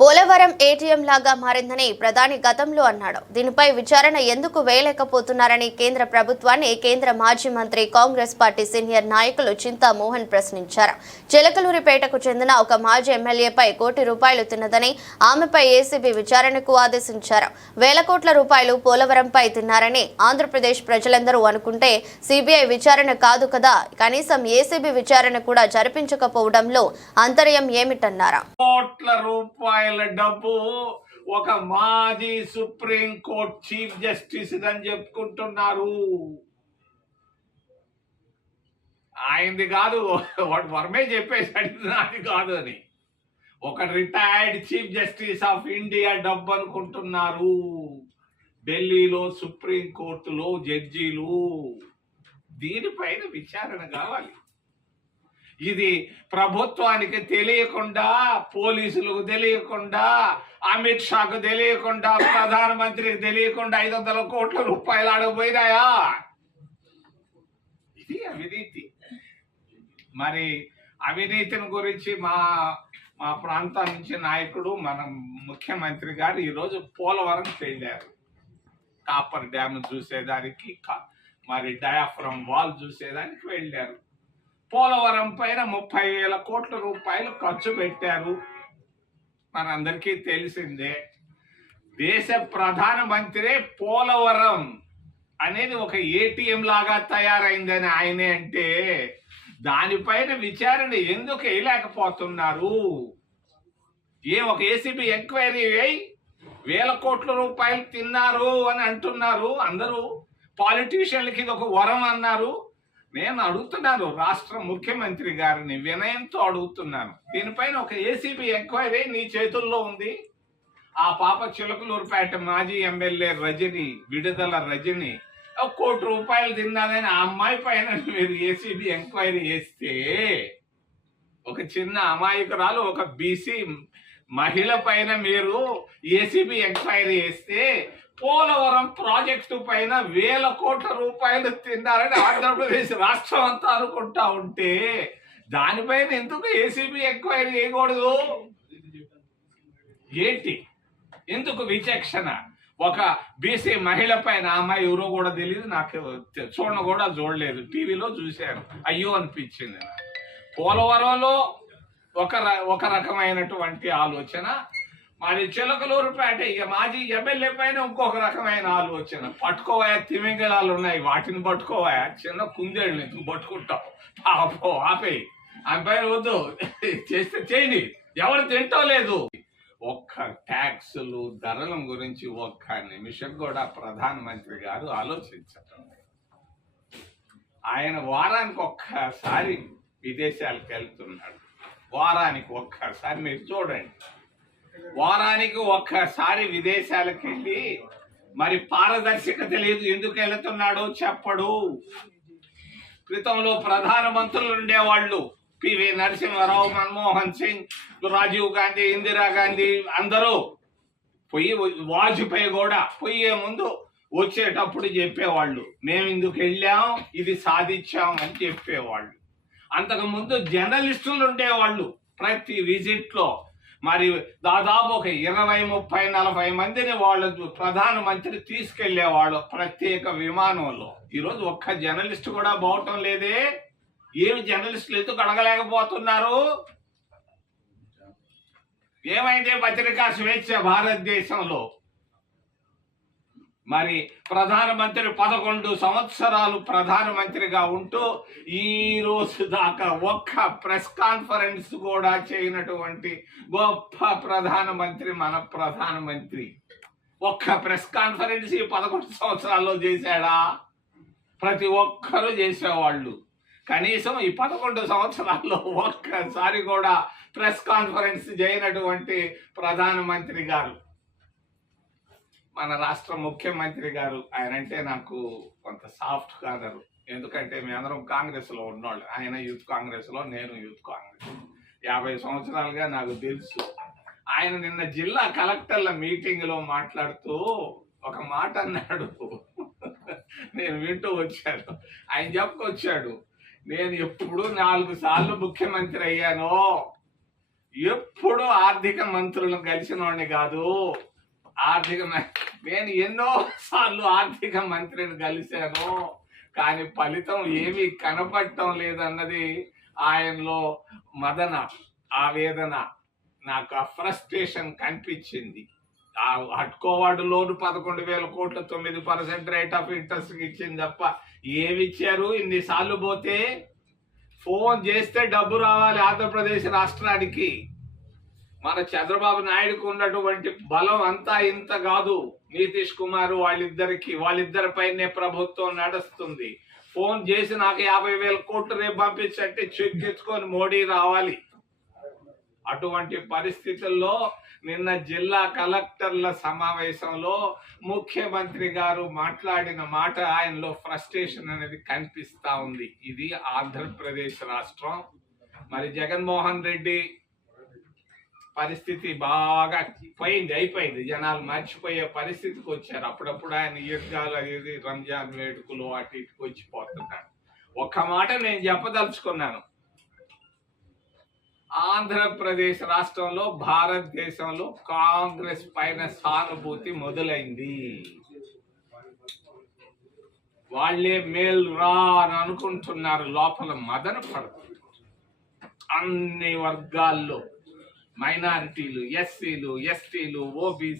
Polavaram ATM లాగా మారిందని ప్రధాని గతంలో అన్నాడు. దీనిపై విచారణ ఎందుకు వేయలేకపోతున్నారని కేంద్ర ప్రభుత్వాన్ని కేంద్ర మాజీ మంత్రి కాంగ్రెస్ పార్టీ సీనియర్ నాయకులు చింతా మోహన్ ప్రశ్నించారు. చిలకలూరిపేటకు చెందిన ఒక మాజీ ఎమ్మెల్యేపై ₹1 తిన్నదని, ఆమెపై ఏసీబీ విచారణకు ఆదేశించారు. వేల కోట్ల రూపాయలు పోలవరంపై తిన్నారని ఆంధ్రప్రదేశ్ ప్రజలందరూ అనుకుంటే సిబిఐ విచారణ కాదు కదా, కనీసం ఏసీబీ విచారణ కూడా జరిపించకపోవడంలో అంతర్యం ఏమిటన్నారు. డబ్బు ఒక మాజీ సుప్రీం కోర్ట్ చీఫ్ జస్టిస్ అని చెప్పుకుంటున్నారు. ఆయనది కాదు, వాడు వర్మే చెప్పేసాడు నాది కాదు అని. ఒక retired chief justice of India డబ్బు అనుకుంటున్నారు. ఢిల్లీలో సుప్రీం కోర్టులో జడ్జీలు. దీనిపైన విచారణ కావాలి. ఇది ప్రభుత్వానికి తెలియకుండా, పోలీసులకు తెలియకుండా, అమిత్ షాకు తెలియకుండా, ప్రధానమంత్రికి తెలియకుండా 500 కోట్ల రూపాయలు ఆడపోయినాయా? ఇది అవినీతి. మరి అవినీతిని గురించి మా ప్రాంతం నుంచి నాయకుడు, మన ముఖ్యమంత్రి గారు ఈరోజు పోలవరం వెళ్ళారు. కాపర్ డ్యామ్ చూసేదానికి, మరి డయాఫ్రమ్ వాల్ చూసేదానికి వెళ్ళారు. పోలవరం పైన 30,000 కోట్ల రూపాయలు ఖర్చు పెట్టారు. మనందరికీ తెలిసిందే. దేశ ప్రధానమంత్రి పోలవరం అనేది ఒక ఏటీఎం లాగా తయారైందని ఆయనే అంటే, దానిపైన విచారణ ఎందుకు వేయలేకపోతున్నారు? ఒక ఏసీబీ ఎంక్వైరీ అయి వేల కోట్ల రూపాయలు తిన్నారు అని అంటున్నారు. అందరూ పాలిటీషియన్లకి ఇది ఒక వరం అన్నారు. నేను అడుగుతున్నాను, రాష్ట్ర ముఖ్యమంత్రి గారిని వినయంతో అడుగుతున్నాను, దీనిపైన ఒక ఏసీబీ ఎంక్వైరీ నీ చేతుల్లో ఉంది. ఆ పాప చిలకలూరుపేట మాజీ ఎమ్మెల్యే రజని, విడుదల రజని ₹1 తిన్నదని ఆ అమ్మాయి పైన మీరు ఏసీబీ ఎంక్వైరీ చేస్తే, ఒక చిన్న అమాయకురాలు, ఒక బీసీ మహిళ పైన మీరు ఏసీబీ ఎంక్వైరీ చేస్తే, పోలవరం ప్రాజెక్టు పైన వేల కోట్ల రూపాయలు తిన్నారని ఆంధ్రప్రదేశ్ రాష్ట్రం అంతా అనుకుంటా ఉంటే, దానిపైన ఎందుకు ఏసీబీ ఎంక్వైరీ చేయకూడదు? ఏంటి, ఎందుకు విచక్షణ? ఒక బీసీ మహిళ పైన, అమ్మాయి ఎవరో కూడా తెలియదు, నాకు చూడలేదు, టీవీలో చూశాను, అయ్యో అనిపించింది. పోలవరంలో ఒక రకమైనటువంటి ఆలోచన, మరి చిలకలూరుపేట మాజీ ఎమ్మెల్యే పైన ఇంకొక రకమైన ఆలోచన. పట్టుకోవా, తిమింగళాలు ఉన్నాయి, వాటిని పట్టుకోవా, చిన్న కుందేళ్ళు ఎందుకు పట్టుకుంటావు? ఆపేయి, ఆమె పైన వద్దు, చేస్తే చేయని, ఎవరు తింటో లేదు. ఒక్క ట్యాక్సులు, ధరల గురించి ఒక్క నిమిషం కూడా ప్రధానమంత్రి గారు ఆలోచించటం. ఆయన వారానికి ఒక్కసారి విదేశాలకు వెళ్తున్నాడు. వారానికి ఒక్కసారి మీరు చూడండి, వారానికి ఒక్కసారి విదేశాలకు వెళ్ళి, మరి పారదర్శకత లేదు, ఎందుకు వెళుతున్నాడో చెప్పడు. క్రితంలో ప్రధానమంత్రులు ఉండేవాళ్ళు, పివి నరసింహారావు, మన్మోహన్ సింగ్, రాజీవ్ గాంధీ, ఇందిరాగాంధీ, అందరూ వాజ్పేయి కూడా పోయే ముందు వచ్చేటప్పుడు చెప్పేవాళ్ళు, మేము ఇందుకు వెళ్ళాం, ఇది సాధించాం అని చెప్పేవాళ్ళు. అంతకు ముందు జర్నలిస్టులు ఉండేవాళ్ళు ప్రతి విజిట్ లో. మరి దాదాపు ఒక 20, 30, 40 మందిని వాళ్ళు ప్రధానమంత్రి తీసుకెళ్లేవాళ్ళు ప్రత్యేక విమానంలో. ఈరోజు ఒక్క జర్నలిస్ట్ కూడా పోవటం లేదే. ఏమి జర్నలిస్టులు ఎందుకు అడగలేకపోతున్నారు? ఏమైంది పత్రికా స్వేచ్ఛ భారతదేశంలో? మరి ప్రధానమంత్రి 11 సంవత్సరాలు ప్రధానమంత్రిగా ఉంటూ ఈ రోజు దాకా ఒక్క ప్రెస్ కాన్ఫరెన్స్ కూడా చేయనటువంటి గొప్ప ప్రధానమంత్రి మన ప్రధానమంత్రి. ఒక్క ప్రెస్ కాన్ఫరెన్స్ ఈ 11 సంవత్సరాల్లో చేశాడా? ప్రతి ఒక్కరూ చేసేవాళ్ళు. కనీసం ఈ 11 సంవత్సరాల్లో ఒక్కసారి కూడా ప్రెస్ కాన్ఫరెన్స్ చేయనటువంటి ప్రధానమంత్రి గారు మన రాష్ట్ర ముఖ్యమంత్రి గారు. ఆయనంటే నాకు కొంత సాఫ్ట్ కాదరు, ఎందుకంటే మేమందరం కాంగ్రెస్ లో ఉన్నోళ్ళు. ఆయన యూత్ కాంగ్రెస్ లో, నేను యూత్ కాంగ్రెస్. 50 సంవత్సరాలుగా నాకు తెలుసు. ఆయన నిన్న జిల్లా కలెక్టర్ల మీటింగ్ లో మాట్లాడుతూ ఒక మాట అన్నాడు, నేను వింటూ వచ్చాను. ఆయన చెప్పుకొచ్చాడు, నేను ఎప్పుడు 4 సార్లు ముఖ్యమంత్రి అయ్యానో, ఎప్పుడు ఆర్థిక మంత్రులను కలిసిన వాడిని కాదు. నేను ఎన్నో సార్లు ఆర్థిక మంత్రిని కలిశాను, కానీ ఫలితం ఏమీ కనపడటం లేదన్నది ఆయనలో మదన, ఆవేదన, నాకు ఆ ఫ్రస్ట్రేషన్ కనిపించింది. ఆ హట్కోవాడు లోను 11,000 కోట్లు 9% రేట్ ఆఫ్ ఇంట్రెస్ట్ ఇచ్చింది తప్ప ఏమిచ్చారు? ఇన్నిసార్లు పోతే ఫోన్ చేస్తే డబ్బు రావాలి ఆంధ్రప్రదేశ్ రాష్ట్రానికి. మన చంద్రబాబు నాయుడుకు ఉన్నటువంటి బలం అంతా ఇంత కాదు. నితీష్ కుమార్ వాళ్ళిద్దరిపైనే ప్రభుత్వం నడుస్తుంది. ఫోన్ చేసి నాకు 50,000 కోట్లు రేపు పంపించంటే చెక్ తెచ్చుకొని మోడీ రావాలి. అటువంటి పరిస్థితుల్లో నిన్న జిల్లా కలెక్టర్ల సమావేశంలో ముఖ్యమంత్రి గారు మాట్లాడిన మాట, ఆయనలో ఫ్రస్ట్రేషన్ అనేది కనిపిస్తా ఉంది. ఇది ఆంధ్రప్రదేశ్ రాష్ట్రం. మరి జగన్మోహన్ రెడ్డి పరిస్థితి బాగా అయిపోయింది. జనాలు మర్చిపోయే పరిస్థితికి వచ్చారు. అప్పుడప్పుడు ఆయన ఈద్గాలు అనేది రంజాన్ వేడుకలు అటు ఇటుకు వచ్చిపోతున్నాడు. ఒక్క మాట నేను చెప్పదలుచుకున్నాను. ఆంధ్రప్రదేశ్ రాష్ట్రంలో, భారతదేశంలో కాంగ్రెస్ పైన సానుభూతి మొదలైంది. వాళ్ళే మేలు రా అని అనుకుంటున్నారు. లోపల మదన పడుతుంది. అన్ని వర్గాల్లో మైనారిటీలు, ఎస్సీలు, ఎస్టీలు, ఓబీసీ